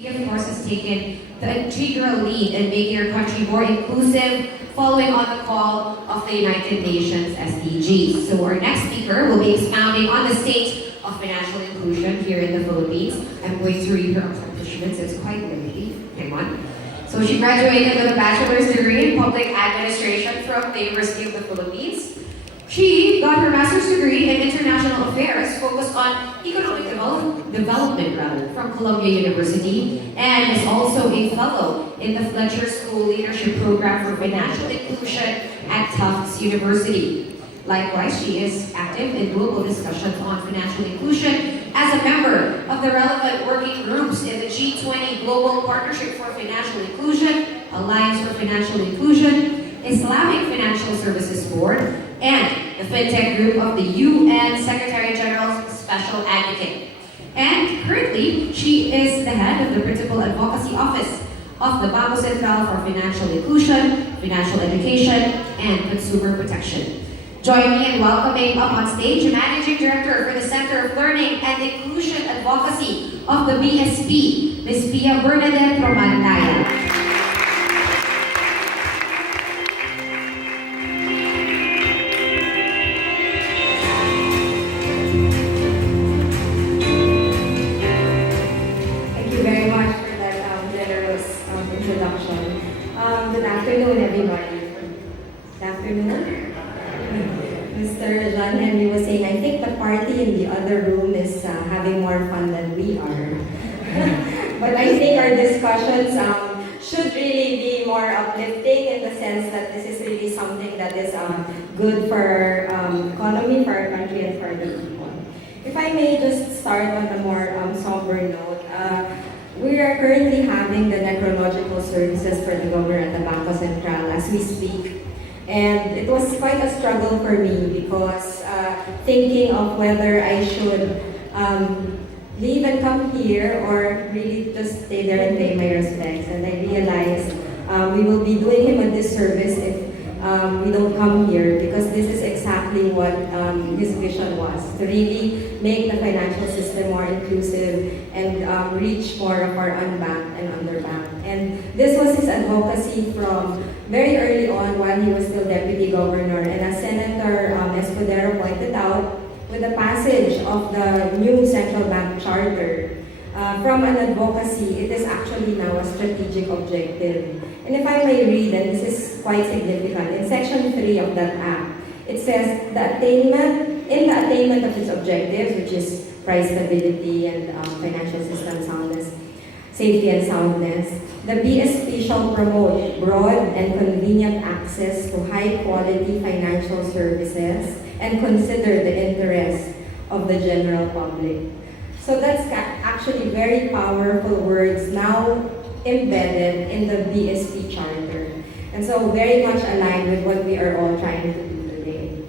Of course, has taken the integral lead in making our country more inclusive, following on the call of the United Nations SDGs. So our next speaker will be expounding on the state of financial inclusion here in the Philippines. I'm going to read her accomplishments. It's quite lengthy. Hang on. So she graduated with a bachelor's degree in public administration from the University of the Philippines. She got her master's degree in international affairs, focused on economic development from Columbia University, and is also a fellow in the Fletcher School Leadership Program for Financial Inclusion at Tufts University. Likewise, she is active in global discussions on financial inclusion as a member of the relevant working groups in the G20 Global Partnership for Financial Inclusion, Alliance for Financial Inclusion, Islamic Financial Services Board, and the FinTech Group of the UN Secretary General's Special Advocate. And currently, she is the head of the Principal Advocacy Office of the Bangko Sentral for Financial Inclusion, Financial Education, and Consumer Protection. Join me in welcoming up on stage Managing Director for the Center of Learning and Inclusion Advocacy of the BSP, Ms. Pia Bernadette Tayag. Good afternoon, everybody. Good afternoon. Mr. John Henry was saying, I think the party in the other room is having more fun than we are. But I think our discussions should really be more uplifting in the sense that this is really something that is good for our economy, for our country, and for the people. If I may just start on a more somber note, we are currently having the necrological services for the governor at the Bangko Sentral as we speak. And it was quite a struggle for me because thinking of whether I should leave and come here or really just stay there and pay my respects. And I realized we will be doing him a disservice if we don't come here, because this is exactly what his vision was, to really make the financial system more inclusive and reach more of our unbanked and underbanked. And this was his advocacy from very early on while he was still Deputy Governor. And as Senator Escudero pointed out, with the passage of the new Central Bank Charter, from an advocacy, it is actually now a strategic objective. And if I may read, and this is quite significant, in Section 3 of that Act, it says in the attainment of its objectives, which is price stability and financial system soundness, safety and soundness, the BSP shall promote broad and convenient access to high-quality financial services and consider the interests of the general public. So that's actually very powerful words now embedded in the BSP Charter. And so very much aligned with what we are all trying to do today.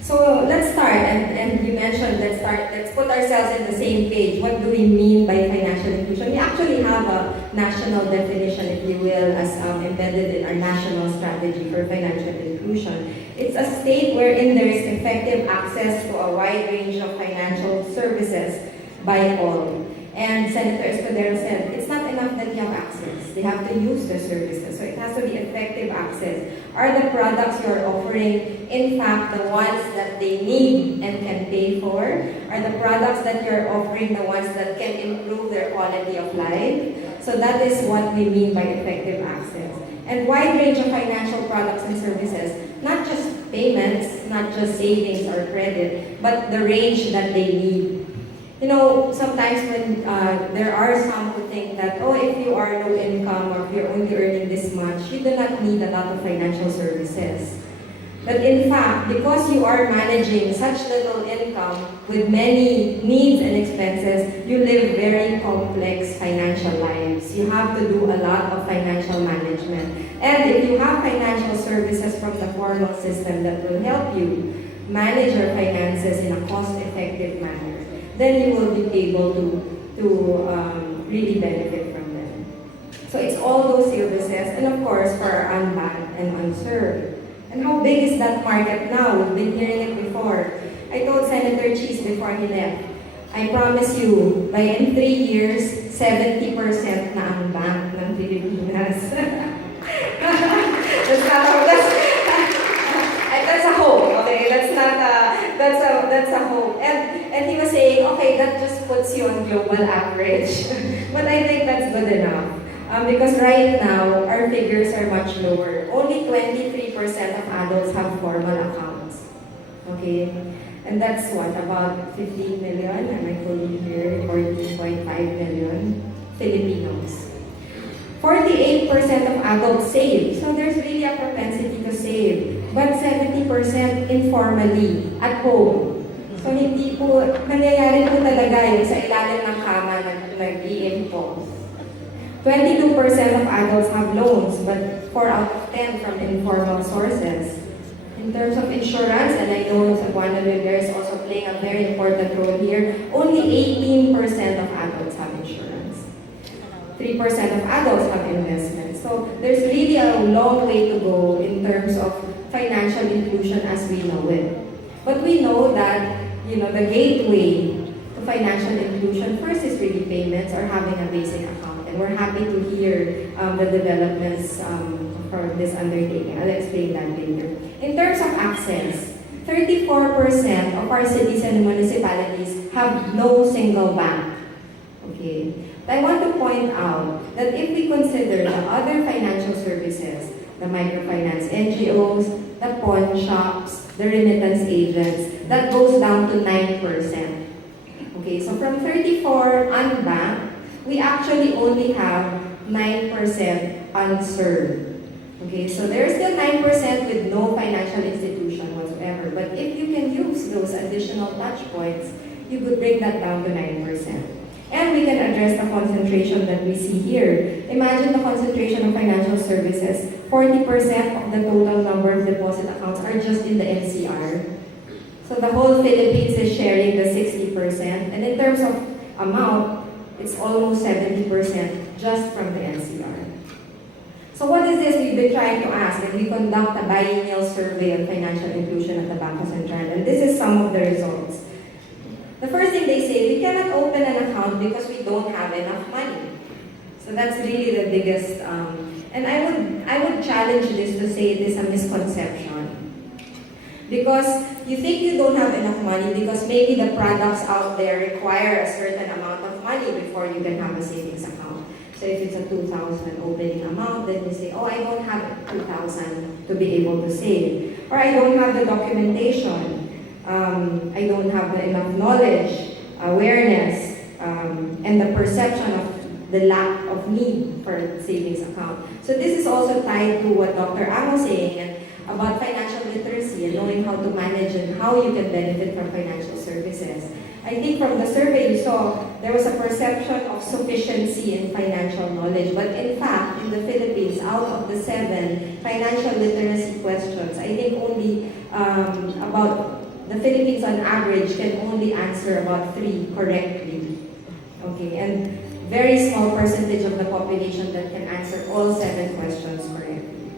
So let's start, and you mentioned let's put ourselves in the same page. What do we mean by financial inclusion? We actually have a national definition, if you will, as embedded in our national strategy for financial inclusion. It's a state wherein there is effective access to a wide range of financial services by all. And Senator Escudero said, it's not enough that you have access. They have to use the services. So it has to be effective access. Are the products you're offering, in fact, the ones that they need and can pay for? Are the products that you're offering the ones that can improve their quality of life? So that is what we mean by effective access. And wide range of financial products and services, not just payments, not just savings or credit, but the range that they need. You know, sometimes when there are some who think that, oh, if you are low income or if you're only earning this much, you do not need a lot of financial services. But in fact, because you are managing such little income with many needs and expenses, you live very complex financial lives. You have to do a lot of financial management. And if you have financial services from the formal system that will help you manage your finances in a cost-effective manner, then you will be able to really benefit from them. So it's all those services, and of course, for our unbanked and unserved. And how big is that market now? We've been hearing it before. I told Senator Chiz before he left, I promise you, in 3 years, 70% na ang bank ng Pilipinas. That's a hope, okay? That's a hope. And he was saying, okay, that just puts you on global average. But I think that's good enough. Because right now, our figures are much lower. Only 23% of adults have formal accounts. Okay? And that's what, about 15 million? Am I quoting here? 14.5 million Filipinos. 48% of adults save. So there's really a propensity to save. But 70% informally, at home. So hindi po, nangyayari po talaga yung sa ilalim ng kama nag-i-impose. 22% of adults have loans, but 4 out of 10 from informal sources. In terms of insurance, and I know Cebuana Lhuillier is also playing a very important role here, only 18% of adults have insurance. 3% of adults have investments. So there's really a long way to go in terms of financial inclusion as we know it. But we know that, the gateway to financial inclusion first is really payments or having a basic account. And we're happy to hear the developments for this undertaking. I'll explain that later. In terms of access, 34% of our cities and municipalities have no single bank. Okay. I want to point out that if we consider the other financial services, the microfinance NGOs, the pawn shops, the remittance agents, that goes down to 9%. Okay, so from 34 unbanked, we actually only have 9% unserved. Okay, so there's still 9% with no financial institution whatsoever. But if you can use those additional touch points, you could bring that down to 9%. And we can address the concentration that we see here. Imagine the concentration of financial services. 40% of the total number of deposit accounts are just in the NCR. So the whole Philippines is sharing the 60%. And in terms of amount, it's almost 70% just from the NCR. So what is this we've been trying to ask? And we conduct a biennial survey on financial inclusion at the Bangko Sentral. And this is some of the results. The first thing they say, we cannot open an account because we don't have enough money. So that's really the biggest, and I would challenge this to say it is a misconception. Because you think you don't have enough money because maybe the products out there require a certain amount of money before you can have a savings account. So if it's a 2,000 opening amount, then you say, oh, I don't have 2,000 to be able to save. Or I don't have the documentation. I don't have enough knowledge, awareness, and the perception of the lack of need for a savings account. So this is also tied to what Dr. Ang was saying and about financial literacy and knowing how to manage and how you can benefit from financial services. I think from the survey you saw, there was a perception of sufficiency in financial knowledge. But in fact, in the Philippines, out of the 7 financial literacy questions, I think only about the Philippines on average can only answer about 3 correctly. Okay, and very small percentage of the population that can answer all 7 questions correctly.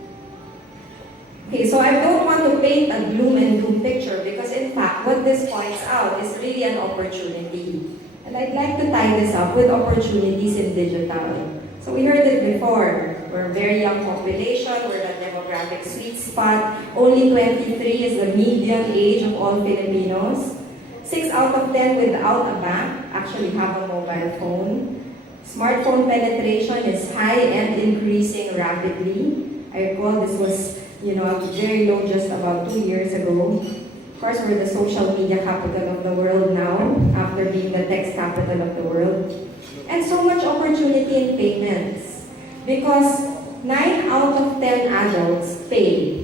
Okay, so I don't want to paint a gloom and doom picture because in fact, what this points out is really an opportunity. And I'd like to tie this up with opportunities in digital. So we heard it before. We're a very young population, we're the demographic sweet spot. Only 23 is the median age of all Filipinos. 6 out of 10 without a bank actually have a mobile phone. Smartphone penetration is high and increasing rapidly. I recall this was, very low just about 2 years ago. Of course, we're the social media capital of the world now, after being the text capital of the world. And so much opportunity in payments. Because 9 out of 10 adults pay.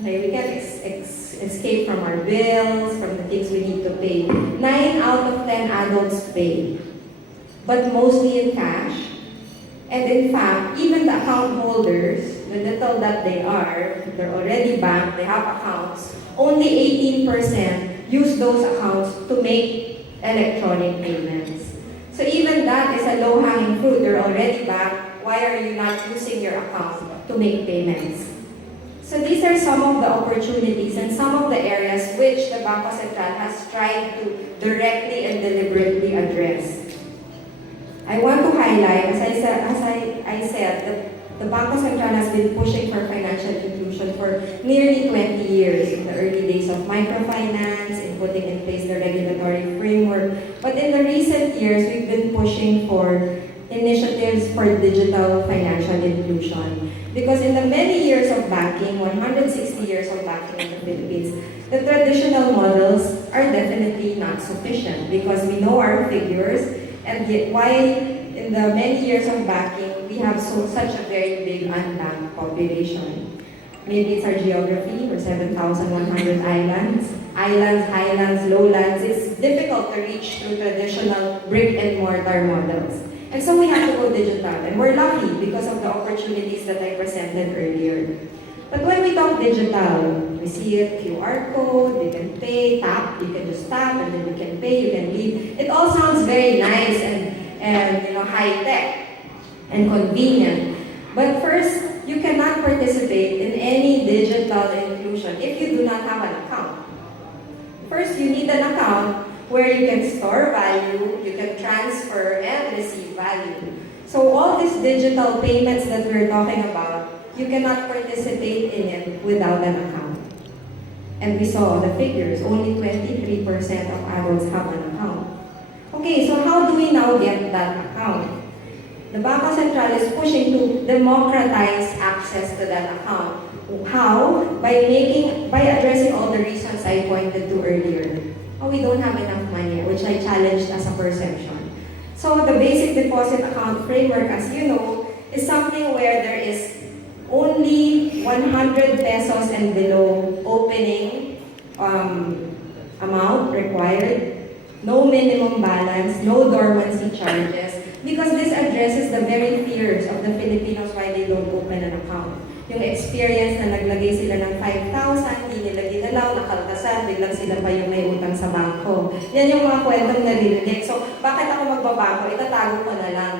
Okay, we can't escape from our bills, from the things we need to pay. 9 out of 10 adults pay. But mostly in cash. And in fact, even the account holders, the little that they are, they're already banked, they have accounts, only 18% use those accounts to make electronic payments. So even that is a low-hanging fruit. You're already banked. Why are you not using your account to make payments? So these are some of the opportunities and some of the areas which the Bangko Sentral has tried to directly and deliberately address. I want to highlight, as I said, that the Bangko Sentral has been pushing for financial inclusion for nearly 20 years, in the early days of microfinance, in putting in place the regulatory framework. But in the recent years, we've been pushing for initiatives for digital financial inclusion. Because in the many years of banking, 160 years of banking in the Philippines, the traditional models are definitely not sufficient because we know our figures, and yet why in the many years of banking, we have such a very big unbanked population. Maybe it's our geography, we're 7,100 islands, highlands, lowlands. It's difficult to reach through traditional brick and mortar models. And so we have to go digital, and we're lucky because of the opportunities that I presented earlier. But when we talk digital, we see it, QR code, you can pay, tap, you can just tap, and then you can pay, you can leave. It all sounds very nice and high-tech and convenient. But first, you cannot participate in any digital inclusion if you do not have an account. First, you need an account where you can store value, you can transfer and receive value. So all these digital payments that we're talking about, you cannot participate in it without an account. And we saw the figures, only 23% of adults have an account. Okay, so how do we now get that account? The Bangko Sentral is pushing to democratize access to that account. How? By addressing all the reasons I pointed to earlier. Oh, we don't have enough money, which I challenged as a perception. So the basic deposit account framework, as you know, is something where there is only 100 pesos and below opening amount required, no minimum balance, no dormancy charges, because this addresses the very fears of the Filipinos why they don't open an account. Yung experience na naglagay sila ng 5,000, hindi nila ginalaw, nakaltasan, biglang sila pa yung may utang sa bangko. Yan yung mga kwentong naririnig. So, bakit ako magbabangko? Itatago ko na lang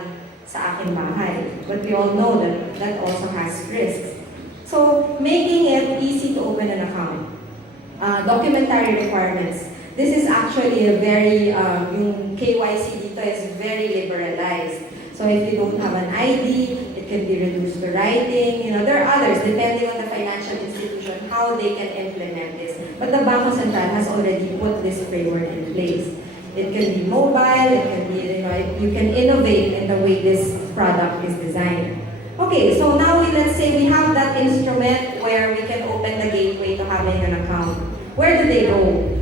sa aking bahay. But we all know that that also has risks. So, making it easy to open an account. Documentary requirements. This is actually a very, yung KYC dito is very liberalized. So if you don't have an ID, it can be reduced to writing. You know, there are others, depending on the financial institution, how they can implement this. But the Bangko Sentral has already put this framework in place. It can be mobile, it can be, you can innovate in the way this product is designed. Okay, so now let's say we have that instrument where we can open the gateway to having an account. Where do they go?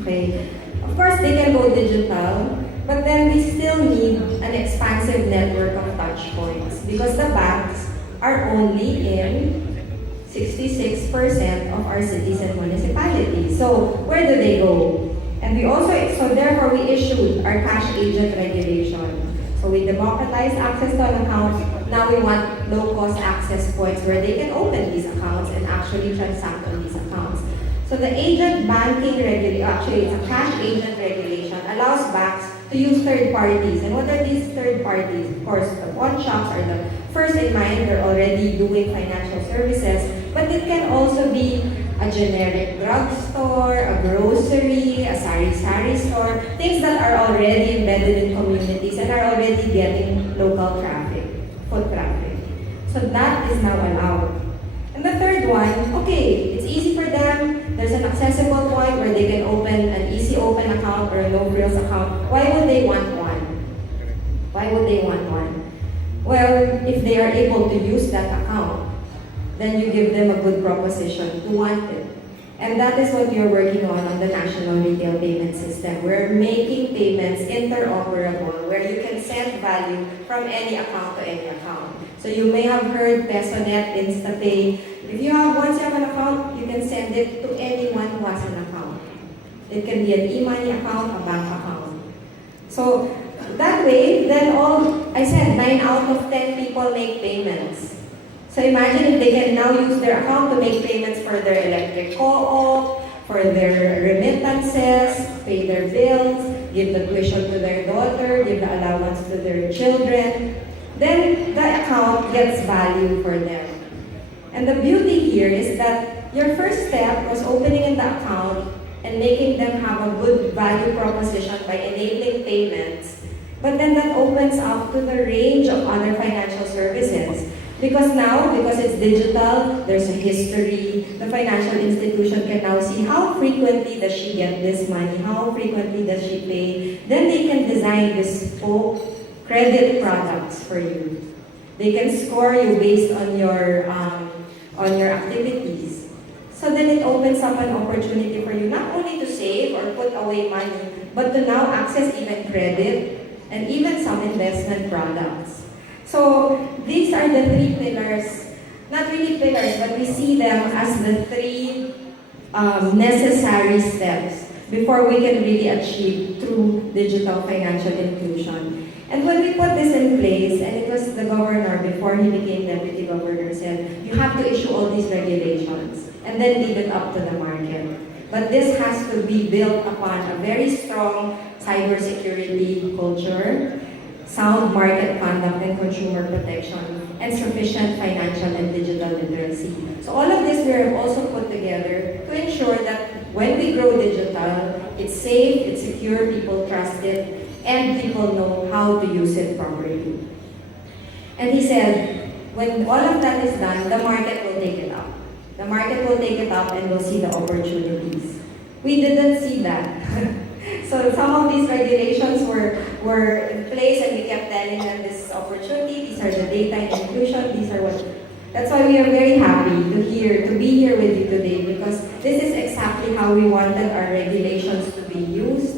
Okay, of course they can go digital, but then we still need an expansive network of touch points because the banks are only in 66% of our cities and municipalities. So where do they go? And so therefore we issued our cash agent regulation. So we democratized access to an account. Now we want low-cost access points where they can open these accounts and actually transact on these accounts. So the agent banking regulation, actually it's a cash agent regulation, allows banks to use third parties. And what are these third parties? Of course, the pawn shops are the first in mind. They're already doing financial services. But it can also be a generic drugstore, a grocery, a sari-sari store, things that are already embedded in communities and are already getting local traffic, foot traffic. So that is now allowed. And the third one, okay, it's easy for them. There's an accessible point where they can open an easy open account or a no-frills account. Why would they want one? Why would they want one? Well, if they are able to use that account, then you give them a good proposition to want it. And that is what you're working on the National Retail Payment System. We're making payments interoperable, where you can send value from any account to any account. So you may have heard PesoNet, InstaPay. Once you have an account, you can send it to anyone who has an account. It can be an e-money account, a bank account. So that way, then 9 out of 10 people make payments. So imagine if they can now use their account to make payments for their electric co-op, for their remittances, pay their bills, give the tuition to their daughter, give the allowance to their children. Then the account gets value for them. And the beauty here is that your first step was opening in the account and making them have a good value proposition by enabling payments. But then that opens up to the range of other financial services. Because now, because it's digital, there's a history. The financial institution can now see how frequently does she get this money, how frequently does she pay. Then they can design bespoke credit products for you. They can score you based on your activities. So then it opens up an opportunity for you not only to save or put away money, but to now access even credit and even some investment products. So these are the three pillars, not really pillars, but we see them as the three necessary steps before we can really achieve true digital financial inclusion. And when we put this in place, and it was the governor before he became deputy governor said, you have to issue all these regulations and then leave it up to the market. But this has to be built upon a very strong cybersecurity culture, sound market conduct and consumer protection, and sufficient financial and digital literacy. So all of this we have also put together to ensure that when we grow digital, it's safe, it's secure, people trust it, and people know how to use it properly. And he said, when all of that is done, the market will take it up. The market will take it up and will see the opportunities. We didn't see that. So some of these regulations were in place and we kept telling them this is opportunity, these are the data inclusion, these are what. That's why we are very happy to be here with you today, because this is exactly how we wanted our regulations to be used,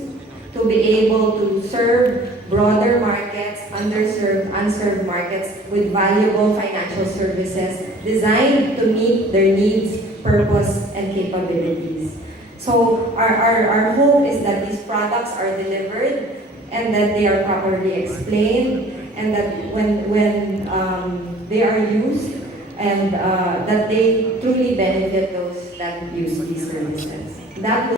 to be able to serve broader markets, underserved, unserved markets with valuable financial services designed to meet their needs, purpose, and capabilities. So our hope is that these products are delivered and that they are properly explained, and that when they are used, and that they truly benefit those that use these services. That